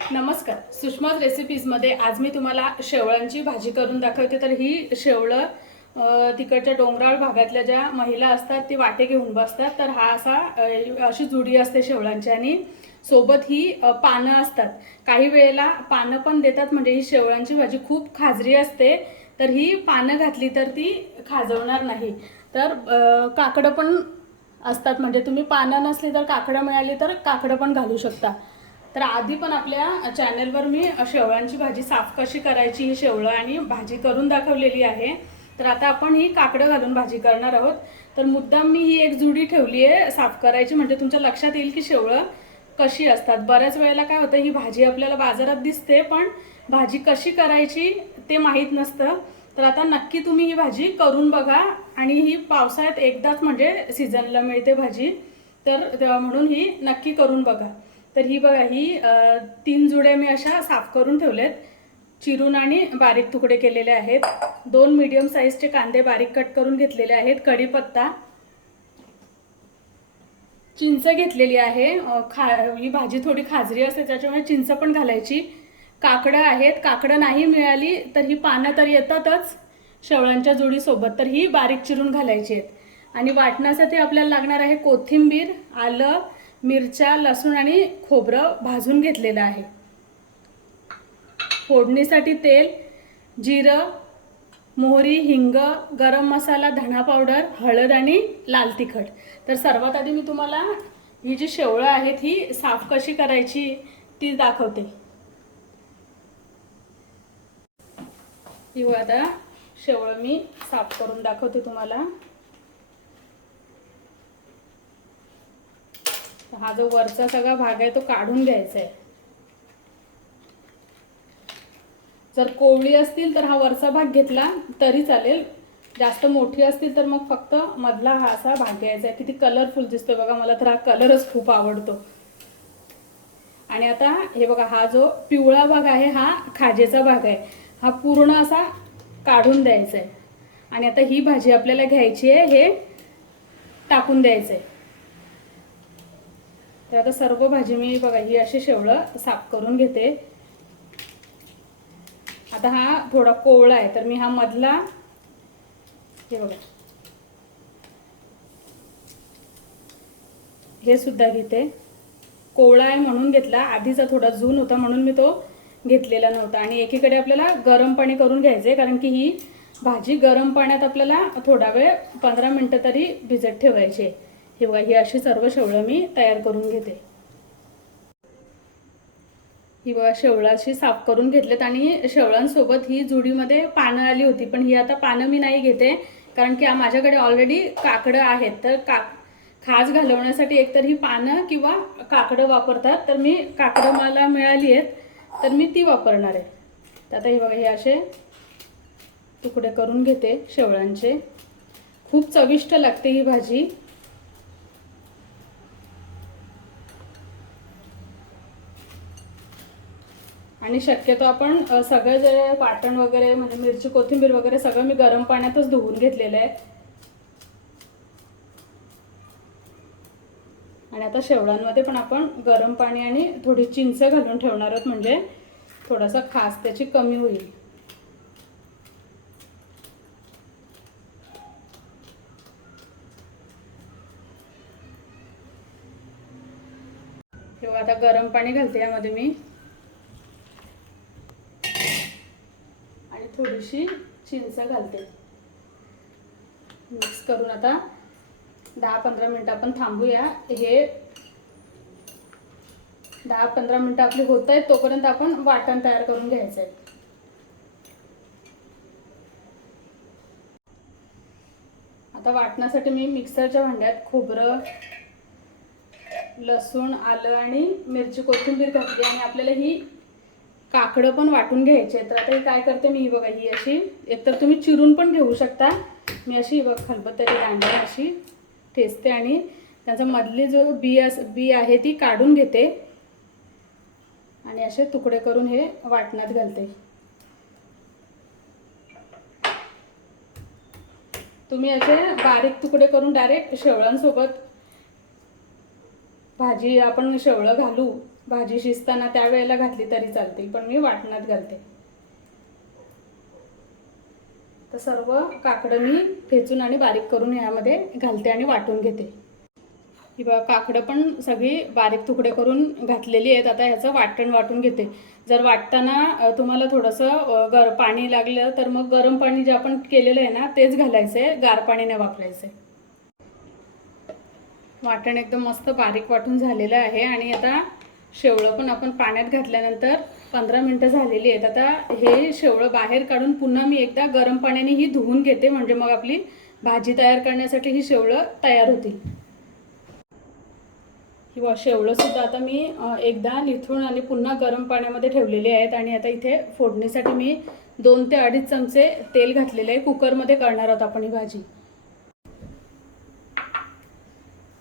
नमस्कार. सुषमाज रेसिपीजमध्ये आज मी तुम्हाला शेवळांची भाजी करून दाखवते. तर ही शेवळं तिकडच्या डोंगराळ भागातल्या ज्या महिला असतात ती वाटे घेऊन बसतात. तर हा असा अशी जुडी असते शेवळांची आणि सोबत ही पानं असतात. काही वेळेला पानं पण देतात म्हणजे ही शेवळांची भाजी खूप खाजरी असते. तर ही पानं घातली तर ती खाजवणार नाही. तर काकडं पण असतात. म्हणजे तुम्ही पानं नसली तर काकडं मिळाली तर काकडं पण घालू शकता. तर आधी पण आपल्या चॅनलवर मी शेवळांची भाजी साफ कशी करायची ही शेवळं आणि भाजी करून दाखवलेली आहे. तर आता आपण ही काकडं घालून भाजी करणार आहोत. तर मुद्दाम मी ही एक जुडी ठेवली आहे साफ करायची. म्हणजे तुमच्या लक्षात येईल की शेवळं कशी असतात. बऱ्याच वेळेला काय होतं ही भाजी आपल्याला बाजारात दिसते पण भाजी कशी करायची ते माहीत नसतं. तर आता नक्की तुम्ही ही भाजी करून बघा आणि ही पावसाळ्यात एकदाच म्हणजे सीझनला मिळते भाजी. तर म्हणून ही नक्की करून बघा. तर ही बघा ही तीन जुडे मी अशा साफ करून ठेवलेत. चिरून आणि बारीक तुकडे केलेले आहेत. दोन मीडियम साईजचे कांदे बारीक कट करून घेतलेले आहेत. कढीपत्ता. चिंच घेतलेली आहे. खा ही भाजी थोडी खाजरी असते त्याच्यामुळे चिंच पण घालायची. काकडं आहेत. काकडं नाही मिळाली तर ही पानं तर येतातच शेवळांच्या जोडीसोबत. तर ही बारीक चिरून घालायची आहेत. आणि वाटण्यासाठी आपल्याला लागणार आहे कोथिंबीर आलं मिरच्या लसूण आणि खोबरं भाजून घेतलेलं आहे. फोडणीसाठी तेल जिरं मोहरी हिंग गरम मसाला धणा पावडर हळद आणि लाल तिखट. तर सर्वात आधी मी तुम्हाला ही जी शेवळं आहेत ही साफ कशी करायची ती दाखवते. ही आता शेवळं मी साफ करून दाखवते तुम्हाला. हा जो वरचा सगळा भाग आहे तो काढून घ्यायचा आहे. जर कोवळी असतील तर हा वरचा भाग घेतला तरी चालेल. जास्त मोठी असतील तर मग फक्त मधला हा असा भाग घ्यायचा आहे. किती कलरफुल दिसतोय बघा मला तर हा कलरच खूप आवडतो. आणि आता हे बघा हा जो पिवळा भाग आहे हा खाजेचा भाग आहे. हा पूर्ण असा काढून द्यायचा आहे. आणि आता ही भाजी आपल्याला घ्यायची आहे हे टाकून द्यायचं आहे. तर आता सर्व भाजी मी बघा ही अशी शेवळं साफ करून घेते. आता हा थोडा कोवळा आहे तर मी हा मधला हे बघा. हे सुद्धा घेते. कोवळा आहे म्हणून घेतला आधीचा थोडा जून होता म्हणून मी तो घेतलेला नव्हता. आणि एकीकडे आपल्याला गरम पाणी करून घ्यायचे कारण की ही भाजी गरम पाण्यात आपल्याला थोडा वेळ पंधरा मिनटं तरी भिजत ठेवायची आहे. हे बघा ही अशी सर्व शेवळं मी तयार करून घेते. ही बघा शेवळाशी साफ करून घेतलेत आणि शेवळांसोबत ही जुडीमध्ये पानं आली होती पण ही आता पानं मी नाही घेते कारण की माझ्याकडे ऑलरेडी काकडं आहेत. तर का खाज घालवण्यासाठी एकतर ही पानं किंवा काकडं वापरतात तर मी काकडं मला मिळाली आहेत तर मी ती वापरणार आहे. तर आता हे बघा हे असे तुकडे करून घेते शेवळांचे खूप चविष्ट लागते ही भाजी. आणि शक्यतो आपण सगळं जे वाटण वगैरे म्हणजे मिरची कोथिंबीर वगैरे सगळं मी गरम पाण्यातच धुवून घेतलेलं आहे. आणि आता शेवळांमध्ये पण आपण गरम पाणी आणि थोडी चिंच घालून ठेवणार आहोत म्हणजे थोडासा खास त्याची कमी होईल. तेव्हा आता गरम पाणी घालते यामध्ये मी आणि थोडीशी चिंच घालते. मिक्स करून आता दहा पंधरा मिनटं आपण थांबूया. हे दहा पंधरा मिनटं आपली होत आहेत तोपर्यंत आपण वाटण तयार करून घ्यायचं आहे आता वाटण्यासाठी मी मिक्सरच्या भांड्यात खोबरं लसूण आलं आणि मिरची कोथिंबीर घातली आणि आपल्याला ही काकडं पण वाटून घ्यायचे तर आता काय करते मी ही बघा ही अशी एकतर तुम्ही चिरून पण घेऊ शकता. मी अशी बघ खलबत्त्याची दांडी अशी ठेचते आणि त्याचा मधली जो बी अस बी आहे ती काढून घेते. आणि असे तुकडे करून हे वाटणात घालते. तुम्ही असे बारीक तुकडे करून डायरेक्ट शेवळांसोबत भाजी आपण शेवळं घालू. भाजी शिजताना त्यावेळेला घातली तरी चालतील पण मी वाटणात घालते. तर सर्व काकडं मी ठेचून आणि बारीक करून यामध्ये घालते आणि वाटून घेते. ही बघा काकडं पण सगळी बारीक तुकडे करून घातलेली आहेत आता ह्याचं वाटण वाटून घेते. जर वाटताना तुम्हाला थोडंसं गर पाणी लागलं तर मग गरम पाणी जे आपण केलेलं आहे ना तेच घालायचं आहे गार पाणी नाही वापरायचं आहे वाटण एकदम मस्त बारीक वाटून झालेलं आहे आणि आता शेवळं पण आपण पाण्यात घातल्यानंतर पंधरा मिनटं झालेली आहेत. आता हे शेवळं बाहेर काढून पुन्हा मी एकदा गरम पाण्याने ही धुवून घेते. म्हणजे मग आपली भाजी तयार करण्यासाठी ही शेवळं तयार होतील. किंवा शेवळं सुद्धा आता मी एकदा निथळून आणि पुन्हा गरम पाण्यामध्ये ठेवलेली आहेत. आणि आता इथे फोडणीसाठी मी दोन ते अडीच चमचे तेल घातलेले आहे. कुकरमध्ये करणार आहोत आपण ही भाजी.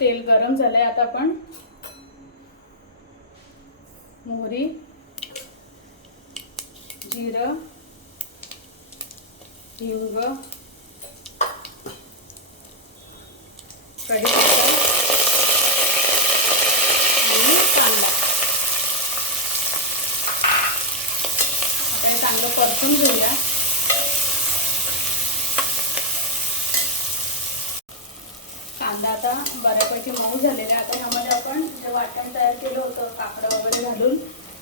तेल गरम झालंय आता आपण. मोहरी जिरं हिंग कढीपत्ता आणि कांदा. आता हे चांगलं परतून घेऊ कांदा आता बऱ्यापैकी मऊ झालेला आहे आता ह्यामध्ये आपण जे वाटण तयार केलं होतं काकडं वगैरे घालून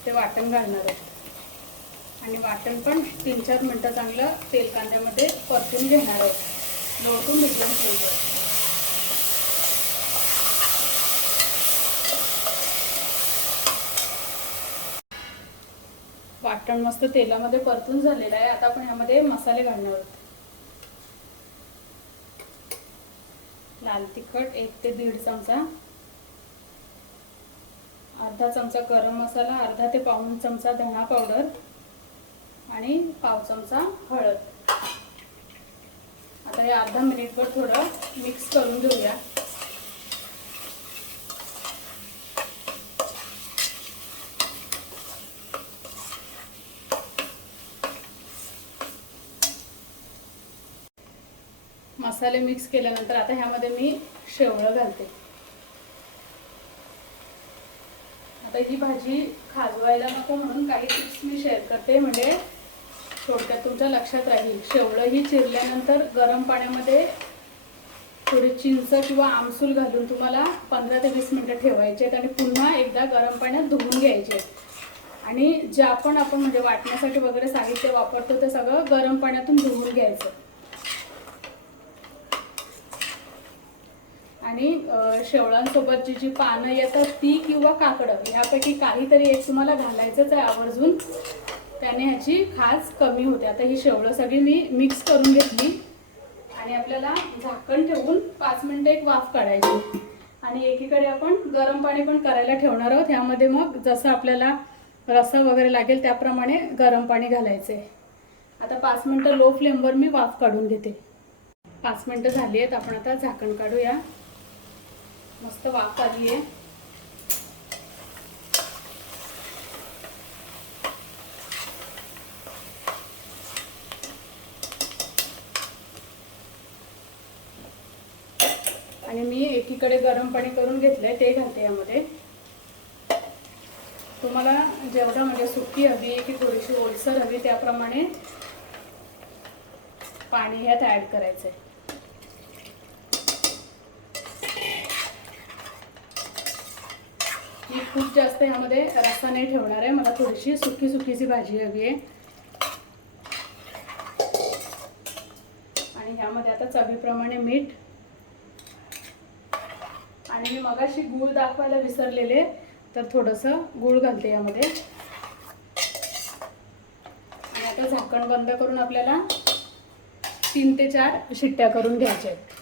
ते वाटण घालणार आहे. आणि वाटण पण तीन चार मिनटं चांगलं तेल कांद्यामध्ये परतून घेणार आहे. लोटून मिडियम फ्लेमवर वाटण मस्त तेलामध्ये परतून झालेलं आहे. आता आपण ह्यामध्ये मसाले घालणार आहोत. लाल तिखट एक ते दीड चमचा अर्धा चमचा गरम मसाला अर्धा ते पाऊण चमचा धणा पावडर आणि पाव चमचा हळद. आता हे अर्धा मिनिटभर थोडं मिक्स करून घेऊया. मसाले मिक्स केल्यानंतर आता ह्यामध्ये मी शेवळं घालते. आता ही भाजी खाजवायला नको म्हणून काही टिप्स मी शेअर करते. म्हणजे थोडक्यात तुमच्या लक्षात राहील. शेवळं ही चिरल्यानंतर गरम पाण्यामध्ये थोडी चिंच किंवा आमसूल घालून तुम्हाला पंधरा ते वीस मिनटं ठेवायचे आहेत आणि पुन्हा एकदा गरम पाण्यात धुवून घ्यायचे आहेत. आणि जे आपण आपण म्हणजे वाटण्यासाठी वगैरे साहित्य वापरतो ते सगळं गरम पाण्यातून धुवून घ्यायचं. आणि शेवळांसोबत जी जी पानं येतात ती किंवा काकडं ह्यापैकी काहीतरी एक तुम्हाला घालायचंच आहे आवर्जून. त्याने ह्याची खास कमी होते. आता ही शेवळं सगळी मी मिक्स करून घेतली. आणि आपल्याला झाकण ठेवून पाच मिनटं एक वाफ काढायची. आणि एकीकडे आपण गरम पाणी पण करायला ठेवणार आहोत. ह्यामध्ये मग जसं आपल्याला रसा वगैरे लागेल त्याप्रमाणे गरम पाणी घालायचं आहे आता पाच मिनटं लो फ्लेमवर मी वाफ काढून घेते. पाच मिनटं झाली आहेत. आपण आता झाकण काढूया. मस्त वाफ आली आहे. आणि मी एकीकडे गरम पाणी करून घेतलंय ते घालते यामध्ये. तुम्हाला जेवढा म्हणजे सुकी हवी आहे की थोडीशी ओलसर हवी त्याप्रमाणे पाणी ह्यात ऍड करायचंय. आहे खूप जास्त यामध्ये रस्सा नाही ठेवणार आहे. मला थोडीशी सुकी सुकीची भाजी हवी आहे. आणि ह्यामध्ये आता चवीप्रमाणे मीठ. आणि मी मगाशी गूळ दाखवायला विसरलेले तर थोडंसं गूळ घालते यामध्ये. आणि आता झाकण बंद करून आपल्याला तीन ते चार शिट्ट्या करून घ्यायच्या आहेत.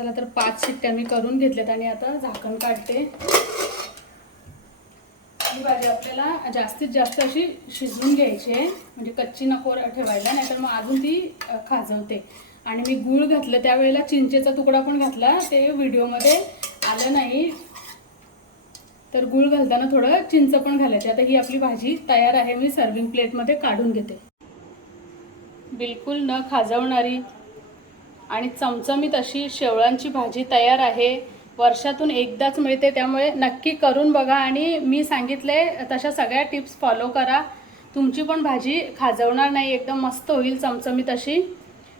चला तर पाच शिट्ट्या मी करून घेतल्यात आणि आता झाकण काढते. ही भाजी आपल्याला जास्तीत जास्त अशी शिजवून घ्यायची आहे. म्हणजे कच्ची नको ठेवायला नाहीतर मग अजून ती खाजवते. आणि मी गूळ घातलं त्यावेळेला चिंचेचा तुकडा पण घातला ते व्हिडिओमध्ये आलं नाही. तर गूळ घालताना थोडं चिंच पण घालायचे. आता ही आपली भाजी तयार आहे मी सर्विंग प्लेटमध्ये काढून घेते. बिलकुल न खाजवणारी आणि चमचमीत अशी शेवळांची भाजी तयार आहे. वर्षातून एकदाच मिळते त्यामुळे नक्की करून बघा आणि मी सांगितले तशा सगळ्या टिप्स फॉलो करा. तुमची पण भाजी खाजवणार नाही एकदम मस्त होईल चमचमीत अशी.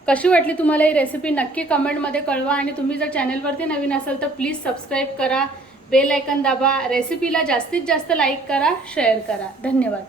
कशी वाटली तुम्हाला ही रेसिपी नक्की कमेंटमध्ये कळवा आणि तुम्ही जर चॅनलवरती नवीन असाल तर प्लीज सबस्क्राईब करा. बेल आयकन दाबा. रेसिपीला जास्तीत जास्त लाईक करा शेअर करा. धन्यवाद.